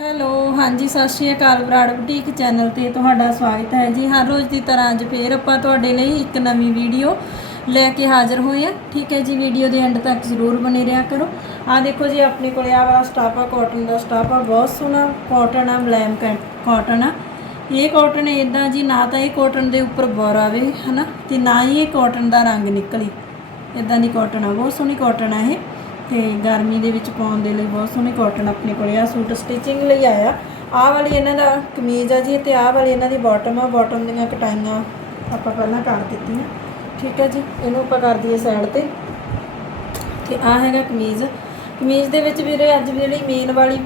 Hello, ਹਾਂਜੀ, ਸਤਿ ਸ਼੍ਰੀ ਅਕਾਲ ਬਰਾੜ ਬੁਟੀਕ ਚੈਨਲ ਤੇ ਤੁਹਾਡਾ ਸਵਾਗਤ ਹੈ ਜੀ। ਹਰ ਰੋਜ਼ ਦੀ ਤਰ੍ਹਾਂ ਅੱਜ ਫੇਰ ਆਪਾਂ ਤੁਹਾਡੇ ਲਈ ਇੱਕ ਨਵੀਂ ਵੀਡੀਓ ਲੈ ਕੇ ਹਾਜ਼ਰ ਹੋਏ ਆ ਠੀਕ ਹੈ ਜੀ, ਵੀਡੀਓ ਦੇ ਐਂਡ ਤੱਕ ਜ਼ਰੂਰ ਬਨੇ ਰਿਹਾ ਕਰੋ। ਆ ਦੇਖੋ ਜੀ, ਆਪਣੇ ਕੋਲੇ ਆ ਵਾਲਾ ਸਟਾਫ ਆ ਕਾਟਨ ਦਾ ਸਟਾਫ ਆ ਬਹੁਤ ਸੋਹਣਾ ਕਾਟਨ ਆ ਮੁਲਾਇਮ ਕਾਟਨ ਆ। ਇਹ ਕਾਟਨ ਇਦਾਂ ਜੀ, ਨਾ ਤਾਂ ਇਹ ਕਾਟਨ ਦੇ ਉੱਪਰ ਬੋਰ ਆਵੇ, ਹਨਾ? ਤੇ ਨਾ ਹੀ ਇਹ ਕਾਟਨ ਦਾ ਰੰਗ ਨਿਕਲੇ। ਇਦਾਂ ਦੀ ਕਾਟਨ ਆ, ਬਹੁਤ ਸੋਹਣੀ ਕਾਟਨ ਆ ਇਹ। ਤੇ ਗਰਮੀ ਦੇ ਵਿੱਚ ਪਾਉਣ ਦੇ ਲਈ ਬਹੁਤ ਸੋਹਣੇ ਕਾਟਨ ਆਪਣੇ ਕੋਲੇ ਆ। ਸੂਟ ਸਟਿਚਿੰਗ ਲਈ ਆਇਆ। ਆਹ ਵਾਲੀ ਇਹਨਾਂ ਦਾ ਕਮੀਜ਼ ਆ ਜੀ, ਤੇ ਆਹ ਵਾਲੀ ਇਹਨਾਂ ਦੀ ਬਾਟਮ ਆ। ਬਾਟਮ ਦੀਆਂ ਕਟਾਈਆਂ ਆਪਾਂ ਪਹਿਲਾਂ ਕਰ ਦਿੱਤੀਆਂ। ਠੀਕ ਹੈ ਜੀ, ਇਹਨੂੰ ਆਪਾਂ ਕਰ ਦਈਏ ਸਾਈਡ ਤੇ। ਤੇ ਆ ਹੈਗਾ ਕਮੀਜ਼। ਕਮੀਜ਼ ਦੇ ਵਿੱਚ ਵੀਰੇ ਅੱਜ ਜਿਹੜੀ ਮੇਨ ਵਾਲੀ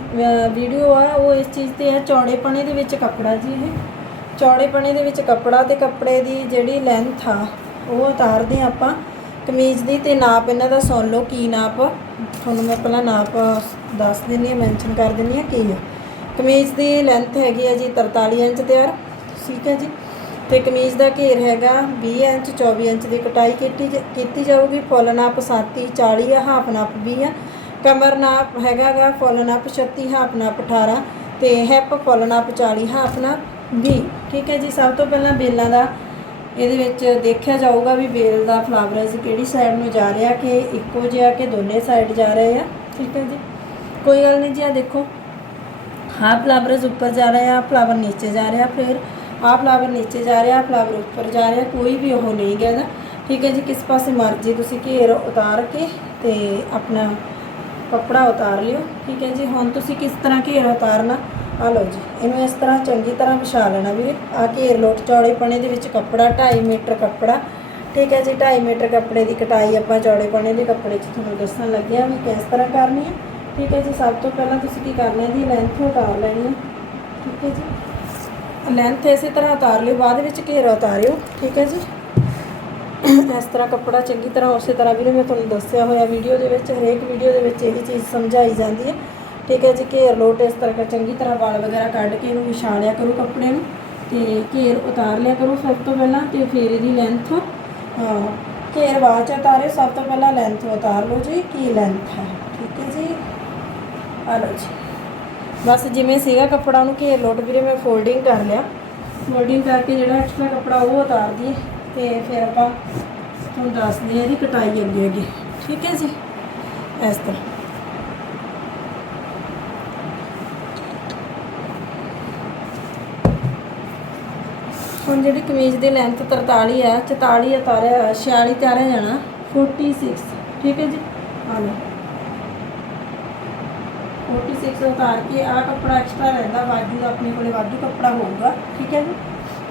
ਵੀਡੀਓ ਆ, ਉਹ ਇਸ ਚੀਜ਼ ਤੇ ਹੈ ਚੌੜੇ ਪਣੇ ਦੇ ਵਿੱਚ ਕੱਪੜਾ ਜੀ ਇਹ। ਚੌੜੇ ਪਣੇ ਦੇ ਵਿੱਚ ਕੱਪੜਾ ਤੇ ਕੱਪੜੇ ਦੀ ਜਿਹੜੀ ਲੈਂਥ ਆ, ਉਹ ਉਤਾਰਦੇ ਹਾਂ ਆਪਾਂ। ਕਮੀਜ਼ ਦੀ ਤੇ ਨਾਪ ਇਹਨਾਂ ਦਾ ਸੁਣ ਲਓ ਕੀ ਨਾਪ ਤੁਹਾਨੂੰ ਮੈਂ ਪਹਿਲਾਂ ਨਾਪ ਦੱਸ ਦਿੰਨੀ ਆ ਮੈਂਸ਼ਨ ਕਰ ਦਿੰਨੀ ਆ ਕੀ ਹੈ ਕਮੀਜ਼ ਦੀ ਲੈਂਥ ਹੈਗੀ ਆ ਜੀ 43 ਇੰਚ ਤਿਆਰ ਠੀਕ ਹੈ ਜੀ। ਤੇ ਕਮੀਜ਼ ਦਾ ਘੇਰ ਹੈਗਾ 20 ਇੰਚ 24 ਇੰਚ ਦੀ ਕਟਾਈ ਕੀਤੀ ਜ- ਕੀਤੀ ਜਾਊਗੀ। ਫੁੱਲ ਨਾਪ 7 40 ਆ ਹਾਫ ਨਾਪ 20 ਆ। ਕਮਰ ਨਾਪ ਹੈਗਾਗਾ ਫੁੱਲ ਨਾਪ 36 ਹਾਫ ਨਾਪ 18 ਤੇ ਹਿਪ ਫੁੱਲ ਨਾਪ 40 ਹਾਫ ਨਾਪ 20 ਠੀਕ ਹੈ ਜੀ, ਸਭ ਤੋਂ ਪਹਿਲਾਂ ਬੇਲਾਂ ਦਾ ਇਹਦੇ ਵਿੱਚ ਦੇਖਿਆ ਜਾਊਗਾ ਵੀ ਬੇਲ ਦਾ ਫਲਾਵਰਸ ਕਿਹੜੀ ਸਾਈਡ ਨੂੰ ਜਾ ਰਿਹਾ ਕਿ ਇੱਕੋ ਜਿਹਾ ਕਿ ਦੋਨੇ ਸਾਈਡ ਜਾ ਰਹੇ ਆ। ਠੀਕ ਹੈ ਜੀ। ਕੋਈ ਗੱਲ ਨਹੀਂ ਜੀ ਆ ਦੇਖੋ। ਹਾਂ ਫਲਾਵਰਸ ਉੱਪਰ ਜਾ ਰਿਹਾ ਆ ਫਲਾਵਰ ਨੀਚੇ ਜਾ ਰਿਹਾ ਫਿਰ ਆਹ ਫਲਾਵਰ ਨੀਚੇ ਜਾ ਰਿਹਾ ਫਲਾਵਰ ਉੱਪਰ ਜਾ ਰਿਹਾ ਕੋਈ ਵੀ ਉਹ ਨਹੀਂ ਗਾ ਇਹਦਾ। ਠੀਕ ਹੈ ਜੀ, ਕਿਸ ਪਾਸੇ ਮਰਜ਼ੀ ਤੁਸੀਂ ਘੇਰ ਉਤਾਰ ਕੇ ਤੇ ਆਪਣਾ ਕੱਪੜਾ ਉਤਾਰ ਲਿਓ। ਠੀਕ ਹੈ ਜੀ, ਹੁਣ ਤੁਸੀਂ ਕਿਸ ਤਰ੍ਹਾਂ ਘੇਰ ਉਤਾਰਨਾ? ਆ ਲਓ ਜੀ, ਇਹਨੂੰ ਇਸ ਤਰ੍ਹਾਂ ਚੰਗੀ ਤਰ੍ਹਾਂ ਵਿਛਾ ਲੈਣਾ ਵੀਰੇ। ਆ ਘੇਰ ਲੋਟ ਚੌੜੇ ਪਣੇ ਦੇ ਵਿੱਚ ਕੱਪੜਾ 2.5 ਮੀਟਰ ਕੱਪੜਾ। ਠੀਕ ਹੈ ਜੀ 2.5 ਮੀਟਰ ਕੱਪੜੇ ਦੀ ਕਟਾਈ ਆਪਾਂ ਚੌੜੇ ਪਣੇ ਦੇ ਕੱਪੜੇ 'ਚ ਤੁਹਾਨੂੰ ਦੱਸਣ ਲੱਗਿਆ ਵੀ ਕਿਸ ਤਰ੍ਹਾਂ ਕਰਨੀ ਹੈ। ਠੀਕ ਹੈ ਜੀ, ਸਭ ਤੋਂ ਪਹਿਲਾਂ ਤੁਸੀਂ ਕੀ ਕਰਨਾ ਇਹਦੀ ਲੈਂਥ ਉਤਾਰ ਲੈਣੀ ਹੈ। ਠੀਕ ਹੈ ਜੀ। ਲੈਂਥ ਇਸੇ ਤਰ੍ਹਾਂ ਉਤਾਰ ਲਿਓ, ਬਾਅਦ ਵਿੱਚ ਘੇਰਾ ਉਤਾਰਿਓ। ਠੀਕ ਹੈ ਜੀ। ਇਸ ਤਰ੍ਹਾਂ ਕੱਪੜਾ ਚੰਗੀ ਤਰ੍ਹਾਂ ਉਸੇ ਤਰ੍ਹਾਂ ਵੀਰੇ, ਮੈਂ ਤੁਹਾਨੂੰ ਦੱਸਿਆ ਹੋਇਆ ਵੀਡੀਓ ਦੇ ਵਿੱਚ, ਹਰੇਕ ਵੀਡੀਓ ਦੇ ਵਿੱਚ ਇਹੀ ਚੀਜ਼ ਸਮਝਾਈ ਜਾਂਦੀ ਹੈ। ਠੀਕ ਹੈ ਜੀ, ਘੇਰ ਲੋਟ ਇਸ ਤਰ੍ਹਾਂ ਚੰਗੀ ਤਰ੍ਹਾਂ ਵਾਲ ਵਗੈਰਾ ਕੱਢ ਕੇ ਇਹਨੂੰ ਵਿਛਾ ਲਿਆ ਕਰੋ ਕੱਪੜੇ ਨੂੰ ਤੇ ਘੇਰ ਉਤਾਰ ਲਿਆ ਕਰੋ ਸਭ ਤੋਂ ਪਹਿਲਾਂ ਤੇ ਫਿਰ ਇਹਦੀ ਲੈਂਥ ਹਾਂ, ਘੇਰ ਬਾਅਦ ਚ ਉਤਾਰੇ, ਸਭ ਤੋਂ ਪਹਿਲਾਂ ਲੈਂਥ ਉਤਾਰ ਲਓ ਜੀ, ਕੀ ਲੈਂਥ ਹੈ, ਠੀਕ ਹੈ ਜੀ? ਆ ਲਓ ਜੀ। ਬਸ ਜਿਵੇਂ ਸੀਗਾ ਕੱਪੜਾ ਉਹਨੂੰ ਘੇਰ ਲੋਟ ਵੀਰੇ ਮੈਂ ਫੋਲਡਿੰਗ ਕਰ ਲਿਆ। ਫੋਲਡਿੰਗ ਕਰਕੇ ਜਿਹੜਾ ਐਕਸਟਰਾ ਕੱਪੜਾ ਉਹ ਉਤਾਰ ਦਈਏ ਤੇ ਫਿਰ ਆਪਾਂ ਤੁਹਾਨੂੰ ਦੱਸਦੇ ਆ ਇਹਦੀ ਕਟਾਈ ਅੱਗੇ ਅੱਗੇ ਠੀਕ ਹੈ ਜੀ? ਇਸ ਤਰ੍ਹਾਂ। ਹੁਣ ਜਿਹੜੀ ਕਮੀਜ਼ ਦੀ ਲੈਂਥ 43 ਆ 44 ਉਤਾਰਿਆ 46 ਉਤਾਰਿਆ ਜਾਣਾ 46 ਠੀਕ ਹੈ ਜੀ? ਆ ਲਓ। 46 ਉਤਾਰ ਕੇ ਆ ਕੱਪੜਾ ਐਕਸਟਰਾ ਰਹਿੰਦਾ ਵਾਧੂ ਦਾ ਆਪਣੇ ਕੋਲੇ ਵਾਧੂ ਕੱਪੜਾ ਹੋਊਗਾ, ਠੀਕ ਹੈ ਜੀ?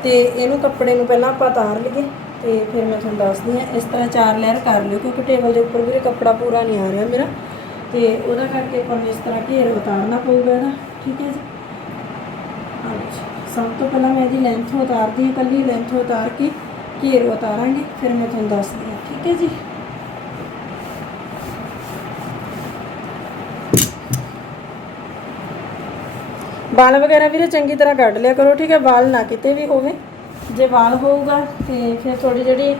ਤੇ ਇਹਨੂੰ ਕੱਪੜੇ ਨੂੰ ਪਹਿਲਾਂ ਆਪਾਂ ਉਤਾਰ ਲਈਏ, ਤੇ ਫਿਰ ਮੈਂ ਤੁਹਾਨੂੰ ਦੱਸਦੀ ਹਾਂ, ਇਸ ਤਰ੍ਹਾਂ ਚਾਰ ਲੇਅਰ ਕਰ ਲਿਓ, ਕਿਉਂਕਿ ਟੇਬਲ ਦੇ ਉੱਪਰ ਵੀਰੇ ਕੱਪੜਾ ਪੂਰਾ ਨਹੀਂ ਆ ਰਿਹਾ ਮੇਰਾ। ਤੇ ਉਹਦਾ ਕਰਕੇ ਆਪਾਂ ਨੂੰ ਇਸ ਤਰ੍ਹਾਂ ਘੇਰ ਉਤਾਰਨਾ ਪਊਗਾ ਇਹਦਾ, ਠੀਕ ਹੈ ਜੀ? ਆਹ ਸਭ ਤੋਂ ਪਹਿਲਾਂ ਮੈਂ ਇਹਦੀ ਲੈਂਥ ਉਤਾਰਦੀ ਹਾਂ, ਇਕੱਲੀ ਲੈਂਥ ਉਤਾਰ ਕੇ ਘੇਰ ਉਤਾਰਾਂਗੇ, ਫਿਰ ਮੈਂ ਤੁਹਾਨੂੰ ਦੱਸਦੀ ਹਾਂ, ਠੀਕ ਹੈ ਜੀ? ਵਾਲ ਵਗੈਰਾ ਵੀਰੇ ਚੰਗੀ ਤਰ੍ਹਾਂ ਕੱਢ ਲਿਆ ਕਰੋ, ਠੀਕ ਹੈ? ਵਾਲ ਨਾ ਕਿਤੇ ਵੀ ਹੋਵੇ। ਜੇ ਵਾਲ ਹੋਊਗਾ ਤੇ ਫਿਰ ਤੁਹਾਡੀ ਜਿਹੜੀ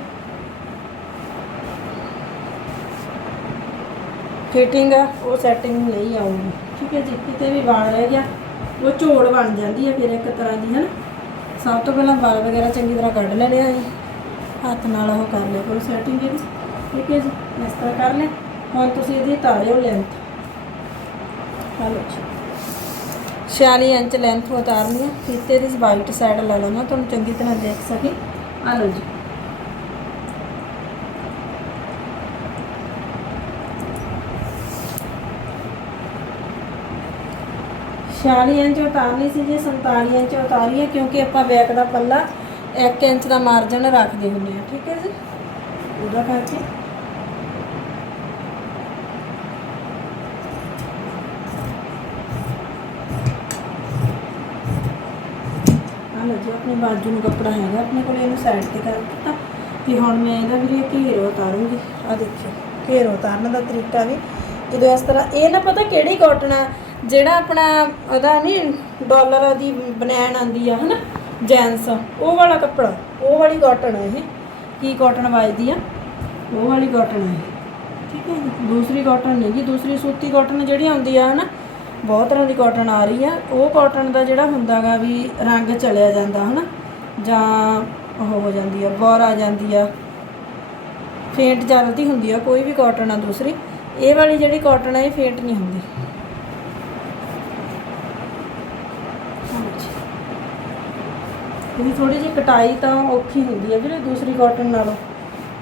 ਫਿਟਿੰਗ ਆ, ਉਹ ਸੈਟਿੰਗ ਨਹੀਂ ਆਊਗੀ, ਠੀਕ ਹੈ ਜੀ? ਕਿਤੇ ਵੀ ਵਾਲ ਰਹਿ ਗਿਆ ਉਹ ਝੋੜ ਬਣ ਜਾਂਦੀ ਹੈ ਫਿਰ ਇੱਕ ਤਰ੍ਹਾਂ ਦੀ, ਹਨ? ਸਭ ਤੋਂ ਪਹਿਲਾਂ ਵਾਲ ਵਗੈਰਾ ਚੰਗੀ ਤਰ੍ਹਾਂ ਕੱਢ ਲੈਣੇ ਆ ਜੀ ਹੱਥ ਨਾਲ ਉਹ ਕਰ ਲਿਆ ਕਰੋ ਸੈਟਿੰਗ ਇਹਦੀ। ਠੀਕ ਹੈ ਜੀ? ਇਸ ਤਰ੍ਹਾਂ ਕਰ ਲੈ ਹੁਣ ਤੁਸੀਂ ਇਹਦੀ ਤਾਰਿਓ ਲੈਂਥ ਹਲੋ ਜੀ। 46 ਇੰਚ ਲੈਂਥ ਉਤਾਰਨੀ ਹੈ ਫੀਤੇ ਦੀ ਵਾਈਟ ਸਾਈਡ ਲੈ ਲਓ ਨਾ ਤੁਹਾਨੂੰ ਚੰਗੀ ਤਰ੍ਹਾਂ ਦੇਖ ਸਕੇ। ਆ ਜੀ। ਛਿਆਲੀ ਇੰਚ ਉਤਾਰਨੀ ਸੀ ਜੇ 47 ਇੰਚ ਉਤਾਰੀ ਹੈ ਕਿਉਂਕਿ ਆਪਾਂ ਬੈਕ ਦਾ ਪੱਲਾ 1 ਇੰਚ ਦਾ ਮਾਰਜਨ ਰੱਖਦੇ ਹੁੰਦੇ ਆ ਠੀਕ ਹੈ ਜੀ? ਉਹਦਾ ਕਰਕੇ। ਲਓ ਜੀ, ਆਪਣੇ ਬਾਜੂ ਨੂੰ ਕੱਪੜਾ ਹੈਗਾ ਆਪਣੇ ਕੋਲ, ਇਹਨੂੰ ਸਾਈਡ ਤੇ ਕਰ ਦਿੱਤਾ। ਤੇ ਹੁਣ ਮੈਂ ਇਹਦਾ ਵੀਰੇ ਘੇਰ ਉਤਾਰੂੰਗੀ। ਆ ਦੇਖਿਓ, ਘੇਰ ਉਤਾਰਨ ਦਾ ਤਰੀਕਾ ਵੀ। ਜਦੋਂ ਇਸ ਤਰ੍ਹਾਂ, ਇਹ ਨਾ ਪਤਾ ਕਿਹੜੀ ਕਾਟਨ ਆ? ਜਿਹੜਾ ਆਪਣਾ ਉਹਦਾ ਨਹੀਂ ਡਾਲਰ ਦੀ ਬਨੈਣ ਆਂਦੀ ਆ, ਹਨਾ? ਜੈਂਸ ਉਹ ਵਾਲਾ ਕੱਪੜਾ, ਉਹ ਵਾਲੀ ਕਾਟਨ ਆ ਇਹ। ਕੀ ਕਾਟਨ ਵਜਦੀ ਆ? ਉਹ ਵਾਲੀ ਕਾਟਨ ਹੈ ਇਹ। ਠੀਕ ਹੈ ਦੂਸਰੀ ਕਾਟਨ ਨਹੀਂ ਜੀ ਦੂਸਰੀ ਸੂਤੀ ਕਾਟਨ ਜਿਹੜੀ ਆਉਂਦੀ ਆ, ਹਨਾ? ਬਹੁਤ ਤਰ੍ਹਾਂ ਦੀ ਕਾਟਨ ਆ ਰਹੀ ਆ। ਉਹ ਕਾਟਨ ਦਾ ਜਿਹੜਾ ਹੁੰਦਾਗਾ ਵੀ ਰੰਗ ਚਲਿਆ ਜਾਂਦਾ, ਹਨਾ? ਜਾਂ ਉਹ ਹੋ ਜਾਂਦੀ ਆ ਬੌਰ ਆ ਜਾਂਦੀ ਆ। ਫੇਂਟ ਜ਼ਿਆਦਾ ਹੁੰਦੀ ਆ, ਕੋਈ ਵੀ ਕਾਟਨ ਆ ਦੂਸਰੀ। ਇਹ ਵਾਲੀ ਜਿਹੜੀ ਕਾਟਨ ਆ, ਇਹ ਫੇਂਟ ਨਹੀਂ ਹੁੰਦੀ ਹਾਂਜੀ ਇਹਦੀ ਥੋੜੀ ਜਿਹੀ ਕਟਾਈ ਤਾਂ ਔਖੀ ਹੁੰਦੀ ਹੈ ਵੀਰੇ ਦੂਸਰੀ ਕਾਟਨ ਨਾਲੋਂ।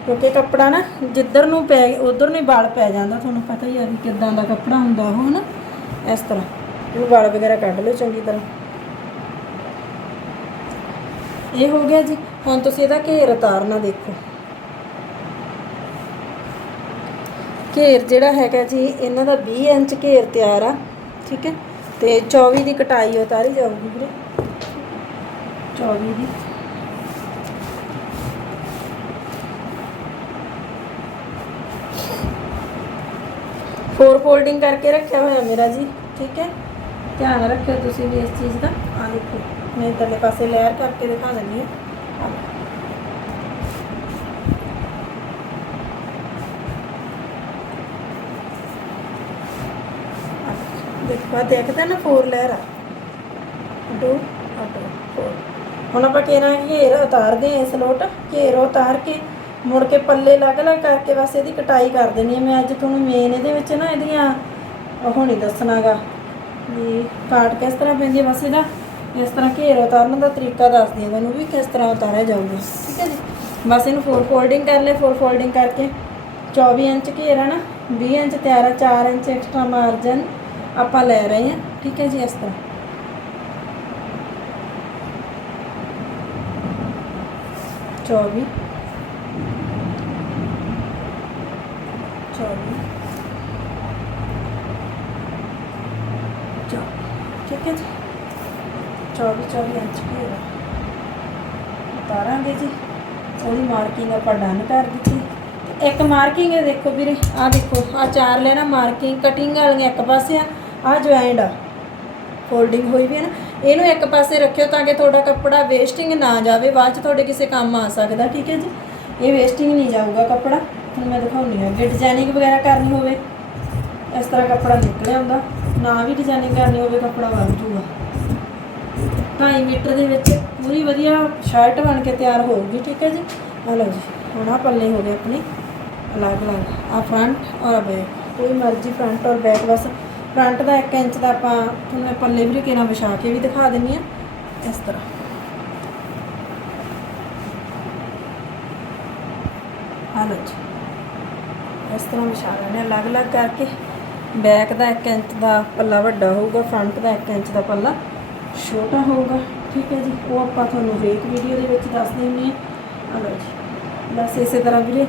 ਕਿਉਂਕਿ ਕੱਪੜਾ ਨਾ ਜਿੱਧਰ ਨੂੰ ਪੈ, ਉਧਰ ਨੂੰ ਹੀ ਵਾਲ ਪੈ ਜਾਂਦਾ, ਤੁਹਾਨੂੰ ਪਤਾ ਹੀ ਆ ਵੀ ਕਿਦਾਂ ਦਾ ਕੱਪੜਾ ਹੁੰਦਾ ਉਹ, ਹਨਾ? ਇਸ ਤਰ੍ਹਾਂ। ਇਹ ਵਾਲ ਵਗੈਰਾ ਕੱਢ ਲਓ ਚੰਗੀ ਤਰ੍ਹਾਂ। ਇਹ ਹੋ ਗਿਆ ਜੀ, ਹੁਣ ਤੁਸੀਂ ਇਹਦਾ ਘੇਰ ਉਤਾਰਨਾ ਦੇਖੋ। ਘੇਰ ਜਿਹੜਾ ਹੈਗਾ ਜੀ, ਇਹਨਾਂ ਦਾ 20 ਇੰਚ ਘੇਰ ਤਿਆਰ ਆ, ਠੀਕ ਹੈ? ਤੇ 24 ਦੀ ਕਟਾਈ ਉਤਾਰੀ ਜਾਊਗੀ ਵੀਰੇ। 24 ਦੀ। ਫੋਰ ਫੋਲਡਿੰਗ ਕਰਕੇ ਰੱਖਿਆ ਹੋਇਆ ਮੇਰਾ ਜੀ, ਠੀਕ ਹੈ? ਧਿਆਨ ਰੱਖਿਓ ਤੁਸੀਂ ਵੀ ਇਸ ਚੀਜ਼ ਦਾ। ਆ ਦੇਖੋ, ਮੈਂ ਇਧਰਲੇ ਪਾਸੇ ਲੇਅਰ ਕਰਕੇ ਦਿਖਾ ਦਿੰਦੀ ਹਾਂ। ਦੇਖੋ ਦੇਖਦੇ ਨਾ ਫੋਰ ਲੇਅਰ ਆ। ਦੋ ਅਟੋ ਫੋਰ ਹੁਣ ਆਪਾਂ ਕਿਹਨਾਂ ਘੇਰ ਉਤਾਰਦੇ ਆ ਇਸ ਲੋਟ, ਘੇਰ ਉਤਾਰ ਕੇ ਮੁੜ ਕੇ ਪੱਲੇ ਅਲੱਗ-ਅਲੱਗ ਕਰਕੇ ਬਸ ਇਹਦੀ ਕਟਾਈ ਕਰ ਦੇਣੀ ਹੈ ਮੈਂ ਅੱਜ ਤੁਹਾਨੂੰ ਮੇਨ ਇਹਦੇ ਵਿੱਚ ਨਾ ਇਹਦੀਆਂ, ਉਹ ਨਹੀਂ ਦੱਸਣਾਗਾ ਵੀ ਕਾਟ ਕਿਸ ਤਰ੍ਹਾਂ ਪੈਂਦੀ ਹੈ ਬਸ ਇਹਦਾ, ਇਸ ਤਰ੍ਹਾਂ ਘੇਰ ਉਤਾਰਨ ਦਾ ਤਰੀਕਾ ਦੱਸਦੀ ਹਾਂ ਤੁਹਾਨੂੰ ਵੀ ਕਿਸ ਤਰ੍ਹਾਂ ਉਤਾਰਿਆ ਜਾਊਗਾ, ਠੀਕ ਹੈ ਜੀ? ਬਸ ਇਹਨੂੰ ਫੋਰ ਫੋਲਡਿੰਗ ਕਰ ਲੈ ਫੋਰ ਫੋਲਡਿੰਗ ਕਰਕੇ 24 ਇੰਚ ਘੇਰ ਹੈ ਨਾ 20 ਇੰਚ ਤਿਆਰ ਹੈ 4 ਇੰਚ ਐਕਸਟਰਾ ਮਾਰਜਨ ਆਪਾਂ ਲੈ ਰਹੇ ਹਾਂ, ਠੀਕ ਹੈ ਜੀ ਇਸ ਤਰ੍ਹਾਂ। ਚੌਵੀ। ਚੌਵੀ। ਚੌਵੀ ਠੀਕ ਹੈ ਜੀ। ਚੌਵੀ ਚੌਵੀ ਇੰਚ ਘੇਰਾ ਉਤਾਰਾਂਗੇ ਜੀ। ਉਹਦੀ ਮਾਰਕਿੰਗ ਆਪਾਂ ਡਨ ਕਰ ਦਿੱਤੀ। ਤੇ ਇੱਕ ਮਾਰਕਿੰਗ ਇਹ ਦੇਖੋ ਵੀਰੇ, ਆਹ ਦੇਖੋ, ਆਹ ਚਾਰ ਲੈਣਾ ਮਾਰਕਿੰਗ ਕਟਿੰਗ ਵਾਲੀਆਂ ਇੱਕ ਪਾਸੇ ਆ, ਆਹ ਜੁਆਇੰਟ ਆ। ਫੋਲਡਿੰਗ ਹੋਈ ਵੀ ਹੈ ਨਾ। ਇਹਨੂੰ ਇੱਕ ਪਾਸੇ ਰੱਖਿਓ ਤਾਂ ਕਿ ਤੁਹਾਡਾ ਕੱਪੜਾ ਵੇਸਟਿੰਗ ਨਾ ਜਾਵੇ। ਬਾਅਦ ਚ ਤੁਹਾਡੇ ਕਿਸੇ ਕੰਮ ਆ ਸਕਦਾ, ਠੀਕ ਹੈ ਜੀ? ਇਹ ਵੇਸਟਿੰਗ ਨਹੀਂ ਜਾਊਗਾ ਕੱਪੜਾ। ਹੁਣ ਮੈਂ ਦਿਖਾਉਣੀ ਹੈ ਜੇ ਡਿਜ਼ਾਈਨਿੰਗ ਵਗੈਰਾ ਕਰਨੀ ਹੋਵੇ, ਇਸ ਤਰ੍ਹਾਂ ਕੱਪੜਾ ਨਿਕਲਿਆ ਹੁੰਦਾ। ਨਾ ਵੀ ਡਿਜ਼ਾਈਨਿੰਗ ਕਰਨੀ ਹੋਵੇ, ਕੱਪੜਾ ਵੱਧ ਜੂਗਾ 2.5 ਮੀਟਰ ਦੇ ਵਿੱਚ ਪੂਰੀ ਵਧੀਆ ਸ਼ਰਟ ਬਣ ਕੇ ਤਿਆਰ ਹੋਊਗੀ, ਠੀਕ ਹੈ ਜੀ? ਆ ਲਓ ਜੀ, ਹੁਣ ਆ ਪੱਲੇ ਹੋ ਗਏ ਆਪਣੇ ਅਲੱਗ ਅਲੱਗ ਆ ਫਰੰਟ ਔਰ ਬੈਕ ਕੋਈ ਮਰਜ਼ੀ ਫਰੰਟ ਔਰ ਬੈਕ ਬਸ ਫਰੰਟ ਦਾ 1 ਇੰਚ ਦਾ ਆਪਾਂ ਤੁਹਾਨੂੰ ਮੈਂ ਪੱਲੇ ਵੀ ਕਿਹਨਾਂ ਵਿਛਾ ਕੇ ਵੀ ਦਿਖਾ ਦਿੰਨੀ ਆ ਇਸ ਤਰ੍ਹਾਂ। ਆ ਲਓ ਜੀ, ਇਸ ਤਰ੍ਹਾਂ ਵਿਛਾ ਲੈਣੇ ਆ ਅਲੱਗ-ਅਲੱਗ ਕਰਕੇ। ਬੈਕ ਦਾ 1 ਇੰਚ ਦਾ ਪੱਲਾ ਵੱਡਾ ਹੋਊਗਾ ਫਰੰਟ ਦਾ 1 ਇੰਚ ਦਾ ਪੱਲਾ ਛੋਟਾ ਹੋਊਗਾ, ਠੀਕ ਹੈ ਜੀ। ਉਹ ਆਪਾਂ ਤੁਹਾਨੂੰ ਹਰੇਕ ਵੀਡੀਓ ਦੇ ਵਿੱਚ ਦੱਸ ਦਿੰਦੇ ਹਾਂ। ਆ ਲਓ ਜੀ, ਬਸ ਇਸੇ ਤਰ੍ਹਾਂ ਵੀਰੇ,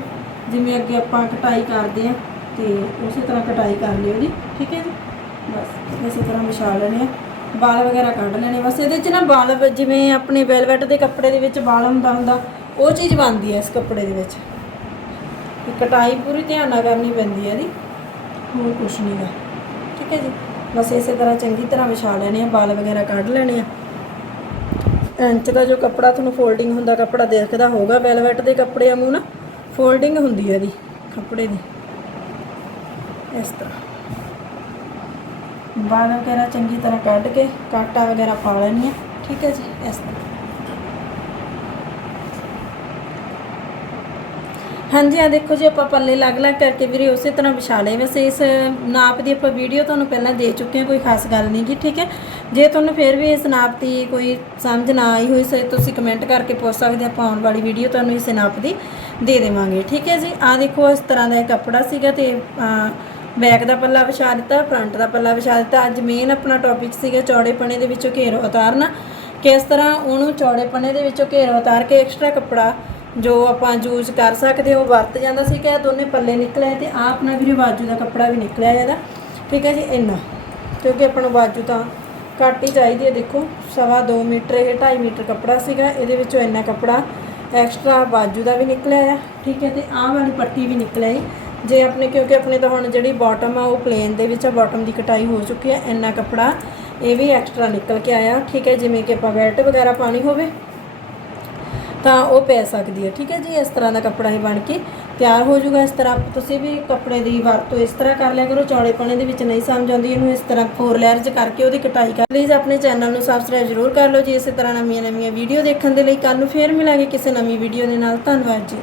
ਜਿਵੇਂ ਅੱਗੇ ਆਪਾਂ ਕਟਾਈ ਕਰਦੇ ਆ ਤੇ ਉਸੇ ਤਰ੍ਹਾਂ ਕਟਾਈ ਕਰ ਲਿਓ ਜੀ, ਠੀਕ ਹੈ ਜੀ। ਬਸ, ਇਸੇ ਤਰ੍ਹਾਂ ਵਿਛਾ ਲੈਣੇ ਆ। ਬਾਲ ਵਗੈਰਾ ਕੱਢ ਲੈਣੇ ਬਸ ਇਹਦੇ 'ਚ ਨਾ ਬਾਲ ਜਿਵੇਂ ਆਪਣੇ ਵੈਲਵੈਟ ਦੇ ਕੱਪੜੇ ਦੇ ਵਿੱਚ ਬਾਲ ਹੁੰਦਾ ਹੁੰਦਾ, ਉਹ ਚੀਜ਼ ਬਣਦੀ ਹੈ ਇਸ ਕੱਪੜੇ ਦੇ ਵਿੱਚ। ਕਟਾਈ ਪੂਰੀ ਧਿਆਨ ਨਾਲ ਕਰਨੀ ਪੈਂਦੀ ਹੈ ਇਹਦੀ। ਹੋਰ ਕੁਛ ਨਹੀਂ ਨਹੀਂਗਾ ਠੀਕ ਹੈ ਜੀ? ਬਸ ਇਸੇ ਤਰ੍ਹਾਂ ਚੰਗੀ ਤਰ੍ਹਾਂ ਵਿਛਾ ਲੈਣੇ ਆ ਬਾਲ ਵਗੈਰਾ ਕੱਢ ਲੈਣੇ ਆ। ਇੰਚ ਦਾ ਜੋ ਕੱਪੜਾ ਤੁਹਾਨੂੰ ਫੋਲਡਿੰਗ ਹੁੰਦਾ, ਕੱਪੜਾ ਦੇਖਦਾ ਹੋਊਗਾ ਵੈਲਵੈਟ ਦੇ ਕੱਪੜੇ ਵਾਂਗੂ ਨਾ। ਫੋਲਡਿੰਗ ਹੁੰਦੀ ਹੈ ਇਹਦੀ, ਕੱਪੜੇ ਦੀ। ਇਸ ਤਰ੍ਹਾਂ। ਵਾਲ ਵਗੈਰਾ ਚੰਗੀ ਤਰ੍ਹਾਂ ਕੱਢ ਕੇ ਕਾਟਾ ਵਗੈਰਾ ਪਾ ਲੈਣੀ ਆ ਠੀਕ ਹੈ ਜੀ, ਇਸ ਤਰ੍ਹਾਂ। ਹਾਂਜੀ ਆ ਦੇਖੋ ਜੀ, ਆਪਾਂ ਪੱਲੇ ਅਲੱਗ-ਅਲੱਗ ਕਰਕੇ ਵੀਰੇ ਉਸੇ ਤਰ੍ਹਾਂ ਵਿਛਾ ਲਏ। ਵੈਸੇ ਇਸ ਨਾਪ ਦੀ ਆਪਾਂ ਵੀਡੀਓ ਤੁਹਾਨੂੰ ਪਹਿਲਾਂ ਦੇ ਚੁੱਕੇ ਹਾਂ, ਕੋਈ ਖਾਸ ਗੱਲ ਨਹੀਂ ਗੀ, ਠੀਕ ਹੈ? ਜੇ ਤੁਹਾਨੂੰ ਫਿਰ ਵੀ ਇਸ ਨਾਪ ਦੀ ਕੋਈ ਸਮਝ ਨਾ ਆਈ ਹੋਈ, ਸੋ ਤੁਸੀਂ ਕਮੈਂਟ ਕਰਕੇ ਪੁੱਛ ਸਕਦੇ ਆਪਾਂ ਆਉਣ ਵਾਲੀ ਵੀਡੀਓ ਤੁਹਾਨੂੰ ਇਸ ਨਾਪ ਦੀ ਦੇ ਦੇਵਾਂਗੇ। ਠੀਕ ਹੈ ਜੀ ਆ ਦੇਖੋ, ਇਸ ਤਰ੍ਹਾਂ ਦਾ ਇਹ ਕੱਪੜਾ ਸੀਗਾ ਤੇ ਬੈਕ ਦਾ ਪੱਲਾ ਵਿਛਾ ਦਿੱਤਾ, ਫਰੰਟ ਦਾ ਪੱਲਾ ਵਿਛਾ ਦਿੱਤਾ। ਅੱਜ ਮੇਨ ਆਪਣਾ ਟੌਪਿਕ ਸੀਗਾ ਚੌੜੇ ਪਣੇ ਦੇ ਵਿੱਚੋਂ ਘੇਰ ਉਤਾਰਨਾ। ਕਿਸ ਤਰ੍ਹਾਂ ਉਹਨੂੰ ਚੌੜੇ ਪਣੇ ਦੇ ਵਿੱਚੋਂ ਘੇਰ ਉਤਾਰ ਕੇ ਐਕਸਟਰਾ ਕੱਪੜਾ ਜੋ ਆਪਾਂ ਯੂਜ਼ ਕਰ ਸਕਦੇ ਉਹ ਵਰਤ ਜਾਂਦਾ ਸੀ ਕਿ ਇਹ ਦੋਨੇ ਪੱਲੇ ਨਿਕਲੇ ਤੇ ਆ ਆਪਣਾ ਵੀਰੇ ਬਾਜੂ ਦਾ ਕੱਪੜਾ ਵੀ ਨਿਕਲਿਆ ਇਹਦਾ। ਠੀਕ ਹੈ ਜੀ, ਇੰਨਾ। ਕਿਉਂਕਿ ਆਪਾਂ ਨੂੰ ਬਾਜੂ ਤਾਂ ਘੱਟ ਹੀ ਚਾਹੀਦੀ ਹੈ। ਦੇਖੋ, ਸਵਾ 2 ਮੀਟਰ, ਇਹ 2.5 ਮੀਟਰ ਕੱਪੜਾ ਸੀਗਾ, ਇਹਦੇ ਵਿੱਚੋਂ ਇੰਨਾ ਕੱਪੜਾ ਐਕਸਟਰਾ ਬਾਜੂ ਦਾ ਵੀ ਨਿਕਲਿਆ ਆ। ਠੀਕ ਹੈ, ਤੇ ਆਹ ਵਾਲੀ ਪੱਟੀ ਵੀ ਨਿਕਲਿਆ ਈ ਜੇ ਆਪਣੇ, ਕਿਉਂਕਿ ਆਪਣੇ ਤਾਂ ਹੁਣ ਜਿਹੜੀ ਬਾਟਮ ਆ, ਉਹ ਪਲੇਨ ਦੇ ਵਿੱਚ ਆ ਬਾਟਮ ਦੀ ਕਟਾਈ ਹੋ ਚੁੱਕੀ ਹੈ ਇੰਨਾ ਕੱਪੜਾ ਇਹ ਵੀ ਐਕਸਟਰਾ ਨਿਕਲ ਕੇ ਆਇਆ। ਠੀਕ ਹੈ, ਜਿਵੇਂ ਕਿ ਆਪਾਂ ਬੈਲਟ ਵਗੈਰਾ ਪਾਣੀ ਹੋਵੇ, ਤਾਂ ਉਹ ਪੈ ਸਕਦੀ ਹੈ ਠੀਕ ਹੈ ਜੀ, ਇਸ ਤਰ੍ਹਾਂ ਦਾ ਕੱਪੜਾ ਹੀ ਬਣ ਕੇ ਤਿਆਰ ਹੋ ਜਾਊਗਾ। ਇਸ ਤਰ੍ਹਾਂ ਤੁਸੀਂ ਵੀ ਕੱਪੜੇ ਦੀ ਵਰਤੋਂ ਇਸ ਤਰ੍ਹਾਂ ਕਰ ਲਿਆ ਕਰੋ। ਚੌੜੇਪਣੇ ਦੇ ਵਿੱਚ ਨਹੀਂ ਸਮਝ ਆਉਂਦੀ ਇਹਨੂੰ, ਇਸ ਤਰ੍ਹਾਂ ਫੋਰ ਲੇਅਰ 'ਚ ਕਰਕੇ ਉਹਦੀ ਕਟਾਈ ਕਰ ਪਲੀਜ਼ ਆਪਣੇ ਚੈਨਲ ਨੂੰ ਸਬਸਕ੍ਰਾਈਬ ਜ਼ਰੂਰ ਕਰ ਲਓ ਜੀ। ਇਸੇ ਤਰ੍ਹਾਂ ਨਵੀਆਂ ਨਵੀਆਂ ਵੀਡੀਓ ਦੇਖਣ ਦੇ ਲਈ ਕੱਲ ਨੂੰ ਫੇਰ ਮਿਲਾਂਗੇ ਕਿਸੇ ਨਵੀਂ ਵੀਡੀਓ ਦੇ ਨਾਲ। ਧੰਨਵਾਦ ਜੀ।